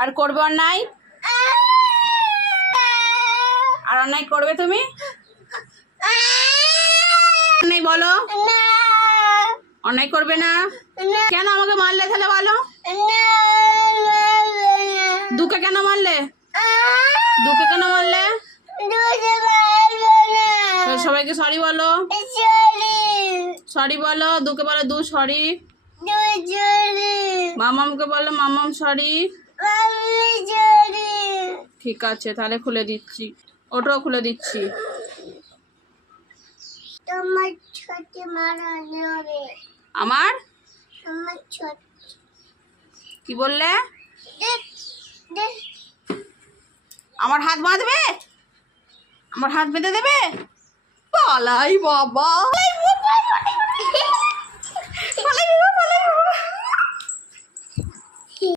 আর করবে অন্যায়? আর অন্যায় করবে তুমি? অন্যায় বলো, অন্যায় করবে না? কেন আমাকে মারলে তাহলে বলো? দুকে কেন মারলে? দুকে কেন মারলে? সবাইকে সরি বলো, সরি বলো। দুকে বলো দু সরি। মামামকে বলো মামাম সরি। ঠিক আছে, তাহলে খুলে দিচ্ছি, ওটাও খুলে দিচ্ছি। আমার কি বললে? আমার হাত বাঁধবে? আমার হাত বেঁধে দেবে? পালাই বাবা।